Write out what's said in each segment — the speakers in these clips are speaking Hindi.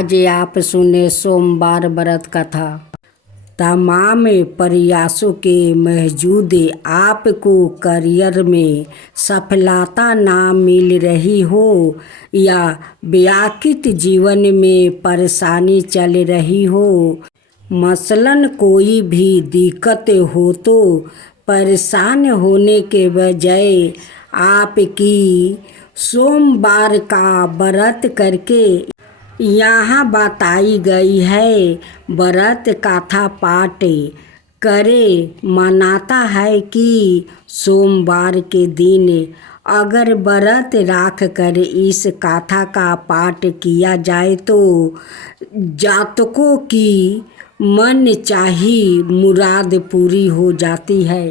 आज आप सुने सोमवार व्रत कथा। तमाम प्रयासों के बावजूद आपको करियर में सफलता ना मिल रही हो या व्यक्तिगत जीवन में परेशानी चल रही हो, मसलन कोई भी दिक्कत हो, तो परेशान होने के बजाय आपकी सोमवार का व्रत करके यहाँ बताई गई है व्रत कथा पाठ करे। मानता है कि सोमवार के दिन अगर व्रत रख कर इस कथा का पाठ किया जाए तो जातकों की मन चाही मुराद पूरी हो जाती है।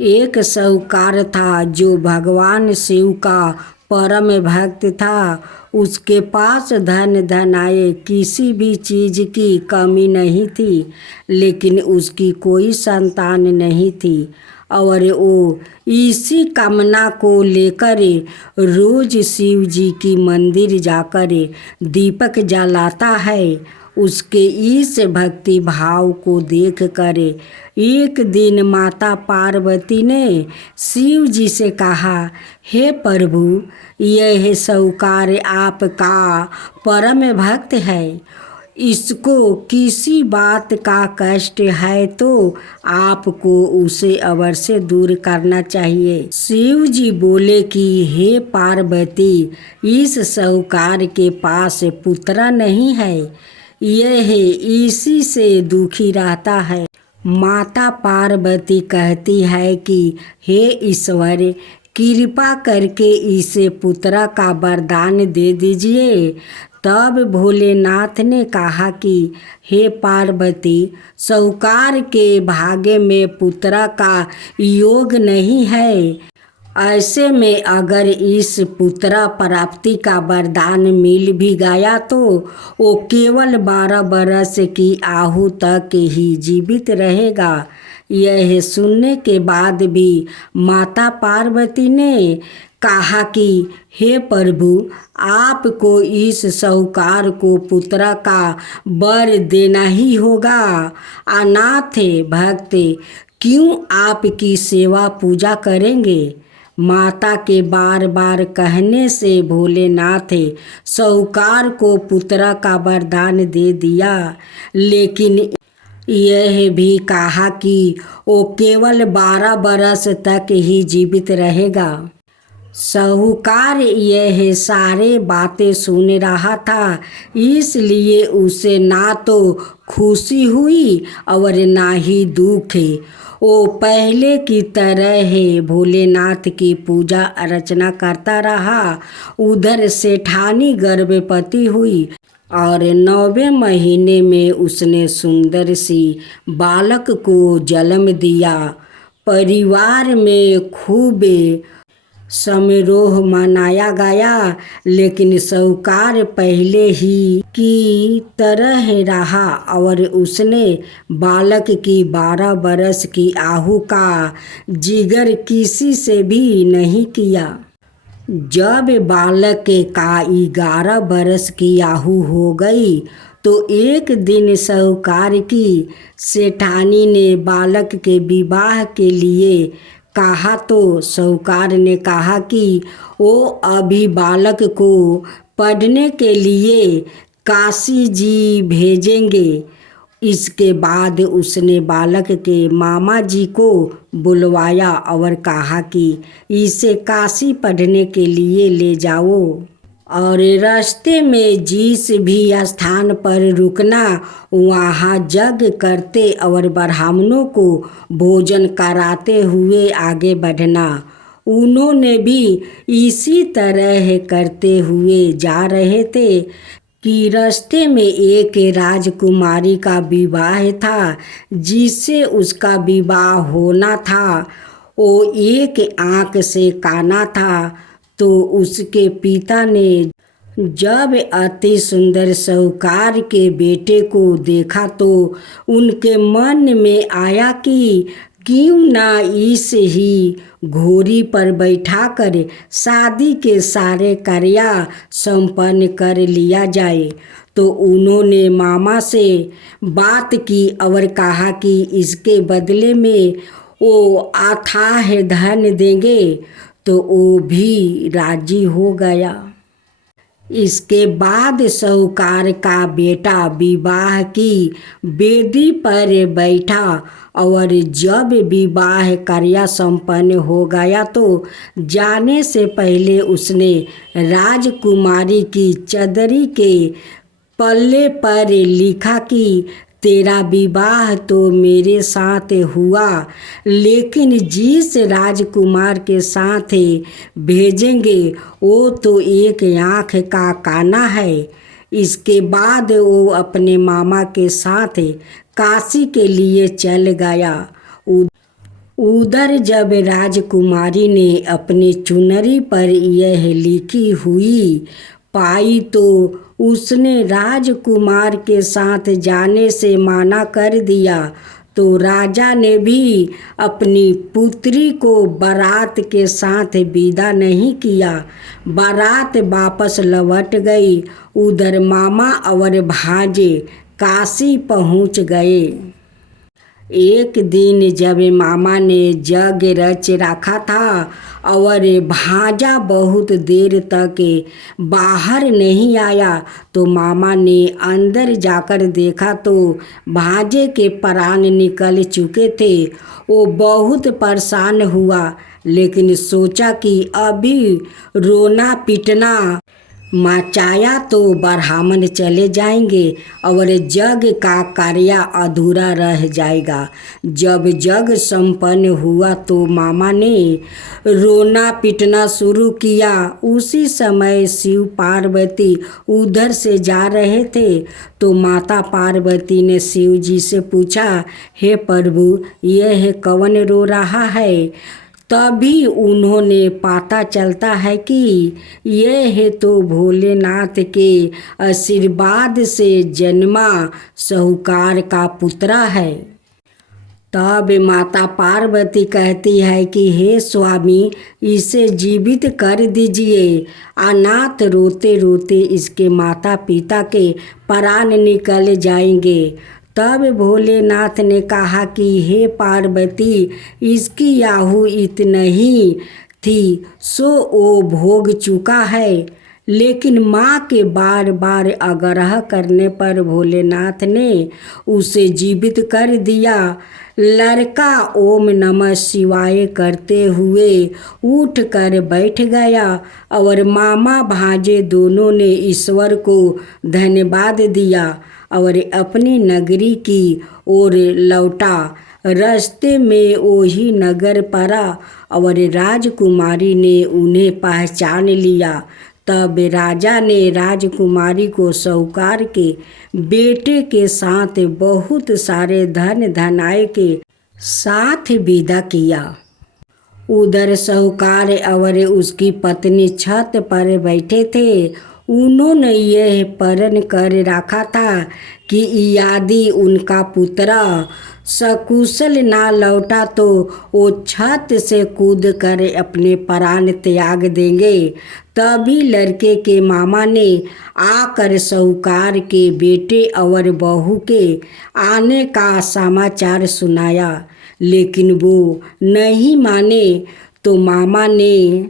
एक साहूकार था जो भगवान शिव का परम भक्त था। उसके पास धन आए, किसी भी चीज़ की कमी नहीं थी, लेकिन उसकी कोई संतान नहीं थी और वो इसी कामना को लेकर रोज शिव जी की मंदिर जाकर दीपक जलाता है। उसके इस भक्ति भाव को देखकर एक दिन माता पार्वती ने शिव जी से कहा, हे प्रभु, यह साहूकार आपका परम भक्त है, इसको किसी बात का कष्ट है तो आपको उसे अवश्य दूर करना चाहिए। शिव जी बोले कि हे पार्वती, इस साहूकार के पास पुत्र नहीं है, यह इसी से दुखी रहता है। माता पार्वती कहती है कि हे ईश्वर, कृपा करके इसे पुत्र का वरदान दे दीजिए। तब भोलेनाथ ने कहा कि हे पार्वती, साहूकार के भाग्य में पुत्र का योग नहीं है। ऐसे में अगर इस पुत्र प्राप्ति का वरदान मिल भी गया तो वो केवल 12 वर्ष की आयु तक ही जीवित रहेगा। यह सुनने के बाद भी माता पार्वती ने कहा कि हे प्रभु, आपको इस साहूकार को पुत्र का वर देना ही होगा। अनाथ भक्त क्यों आपकी सेवा पूजा करेंगे? माता के बार बार कहने से भोलेनाथ साहूकार को पुत्र का वरदान दे दिया, लेकिन यह भी कहा कि वो केवल 12 वर्ष तक ही जीवित रहेगा। साहूकार यह सारे बातें सुन रहा था, इसलिए उसे ना तो खुशी हुई और ना ही दुख। वो पहले की तरह भोलेनाथ की पूजा अर्चना करता रहा। उधर सेठानी गर्भवती हुई और 9वें महीने में उसने सुंदर सी बालक को जन्म दिया। परिवार में खूब समारोह मनाया गया, लेकिन साहूकार पहले ही की तरह रहा और उसने बालक की 12 वर्ष की आयु का जिक्र किसी से भी नहीं किया। जब बालक का 11 वर्ष की आयु हो गई तो एक दिन साहूकार की सेठानी ने बालक के विवाह के लिए कहा तो साहूकार ने कहा कि वो अभी बालक को पढ़ने के लिए काशी जी भेजेंगे। इसके बाद उसने बालक के मामा जी को बुलवाया और कहा कि इसे काशी पढ़ने के लिए ले जाओ और रास्ते में जिस भी स्थान पर रुकना वहाँ यज्ञ करते और ब्राह्मणों को भोजन कराते हुए आगे बढ़ना। उन्होंने भी इसी तरह करते हुए जा रहे थे कि रास्ते में एक राजकुमारी का विवाह था जिससे उसका विवाह होना था। वो एक आँख से काना था, तो उसके पिता ने जब अति सुंदर साहूकार के बेटे को देखा तो उनके मन में आया कि क्यों ना इस ही घोड़ी पर बैठाकर शादी के सारे कार्य संपन्न कर लिया जाए। तो उन्होंने मामा से बात की और कहा कि इसके बदले में वो अथाह धन देंगे। तो वो भी राजी हो गया। इसके बाद साहूकार का बेटा विवाह की वेदी पर बैठा और जब विवाह कार्य संपन्न हो गया तो जाने से पहले उसने राजकुमारी की चदरी के पल्ले पर लिखा कि तेरा विवाह तो मेरे साथ हुआ, लेकिन जिस राजकुमार के साथ भेजेंगे वो तो एक आँख का काना है। इसके बाद वो अपने मामा के साथ काशी के लिए चल गया। उधर जब राजकुमारी ने अपनी चुनरी पर यह लिखी हुई पाई तो उसने राजकुमार के साथ जाने से मना कर दिया। तो राजा ने भी अपनी पुत्री को बारात के साथ विदा नहीं किया। बारात वापस लौट गई। उधर मामा और भांजे काशी पहुंच गए। एक दिन जब मामा ने जग रच रखा था और भांजा बहुत देर तक बाहर नहीं आया तो मामा ने अंदर जाकर देखा तो भांजे के प्राण निकल चुके थे। वो बहुत परेशान हुआ, लेकिन सोचा कि अभी रोना पीटना मचाया तो ब्राह्मण चले जाएंगे और जग का कार्य अधूरा रह जाएगा। जब जग संपन्न हुआ तो मामा ने रोना पीटना शुरू किया। उसी समय शिव पार्वती उधर से जा रहे थे तो माता पार्वती ने शिव जी से पूछा, हे प्रभु, यह कौन रो रहा है? तभी उन्होंने पता चलता है कि यह तो भोलेनाथ के आशीर्वाद से जन्मा साहूकार का पुत्र है। तब माता पार्वती कहती है कि हे स्वामी, इसे जीवित कर दीजिए। अनाथ रोते रोते इसके माता पिता के प्राण निकल जाएंगे। तब भोलेनाथ ने कहा कि हे पार्वती, इसकी आहु इतनी ही थी सो वो भोग चुका है। लेकिन माँ के बार बार आग्रह करने पर भोलेनाथ ने उसे जीवित कर दिया। लड़का ओम नमः शिवाय करते हुए उठ कर बैठ गया और मामा भांजे दोनों ने ईश्वर को धन्यवाद दिया और अपनी नगरी की ओर लौटा। रास्ते में वही नगर पड़ा और राजकुमारी ने उन्हें पहचान लिया। तब राजा ने राजकुमारी को साहूकार के बेटे के साथ बहुत सारे धन धनाय के साथ विदा किया। उधर साहूकार और उसकी पत्नी छत पर बैठे थे। उन्होंने यह प्रण कर रखा था कि यदि उनका पुत्र सकुशल ना लौटा तो वो छत से कूद कर अपने प्राण त्याग देंगे। तभी लड़के के मामा ने आकर साहूकार के बेटे और बहू के आने का समाचार सुनाया, लेकिन वो नहीं माने। तो मामा ने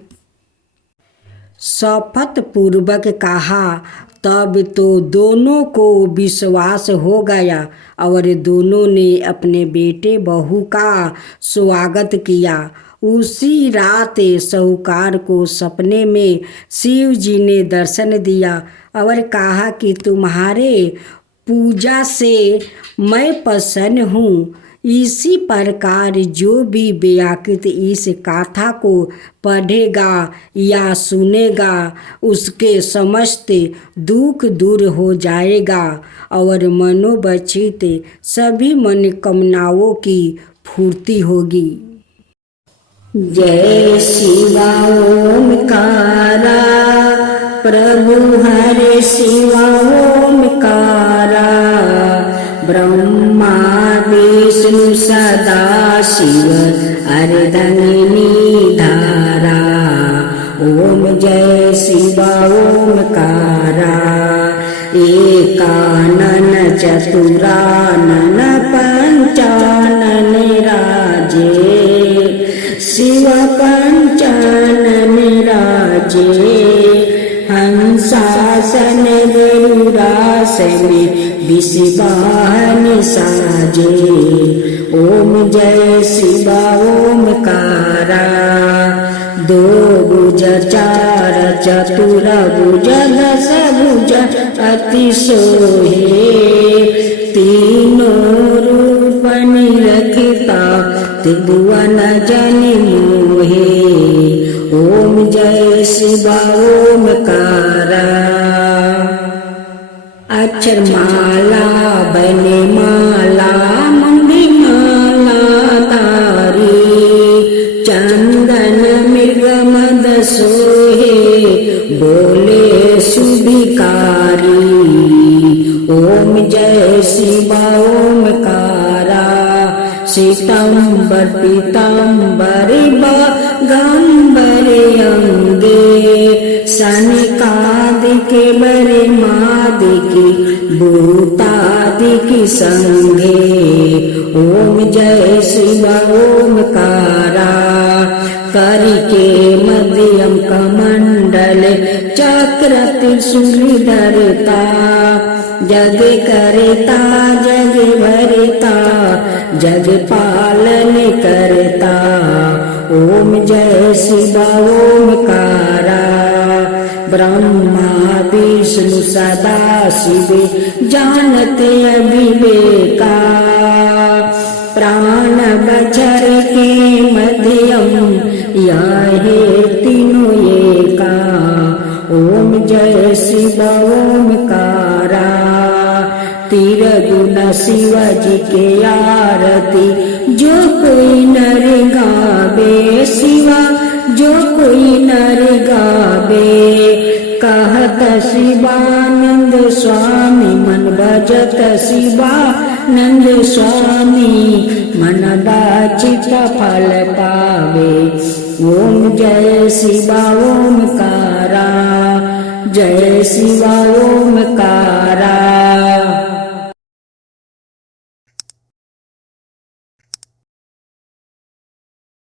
शपथ पूर्वक कहा। तब तो दोनों को विश्वास हो गया और दोनों ने अपने बेटे बहू का स्वागत किया। उसी रात साहूकार को सपने में शिव जी ने दर्शन दिया और कहा कि तुम्हारे पूजा से मैं प्रसन्न हूँ। इसी प्रकार जो भी व्याकृत इस गाथा को पढ़ेगा या सुनेगा उसके समस्त दुख दूर हो जाएगा और मनोवांछित सभी मनोकामनाओं की पूर्ति होगी। जय शिवा ओमकारा, प्रभु हरे शिवा ओमकारा, ब्रह्मा विष्णु विष्णु सदा शिव अर्धंगिनी धारा। ओम जय शिवा ओमकारा। एकानन चतुरानन पंचानन राजे। शिव पंचानन राजे। हंसासन गरुड़ासन विषवाहन साजे। ओम जय शिवा ओमकारा। दो भुज चार चतुर भुज दस भुज अति सोहे। तीनों रूप निरखता त्रिभुवन जन मोहे। ओम जय शिवा ओमकारा। अक्षर माला बने माला मंदी माला तारी। चंदन मृग मद सोहे बोले सुभिकारी। ओम जय शिवा ओमकारा। श्वेतांबर पीतांबर बागंबर अंगे। सनकादिक बरे मादिकी भूतादिकी संगे। ओम जय शिवा ओमकारा। करिके मध्यम कमंडल चक्र त्रिशूल धरता। जग करता जग भरता जग पालन करता। ओम जय शिवा ओमकारा। ब्रह्मा विष्णु सदा शिव जानते अविवेका। प्राण बचर के मध्यम यह तीनों एका। ओम जय शिवा ओमकारा। तिरगुण शिव जी के आरती जो कोई नर गावे। शिवा जो कोई नर गावे। कहत शिवानंद स्वामी मन भजत शिवानंद स्वामी मन बाचित फल पावे। ओम जय शिवा ओमकारा। जय शिवा ओमकारा।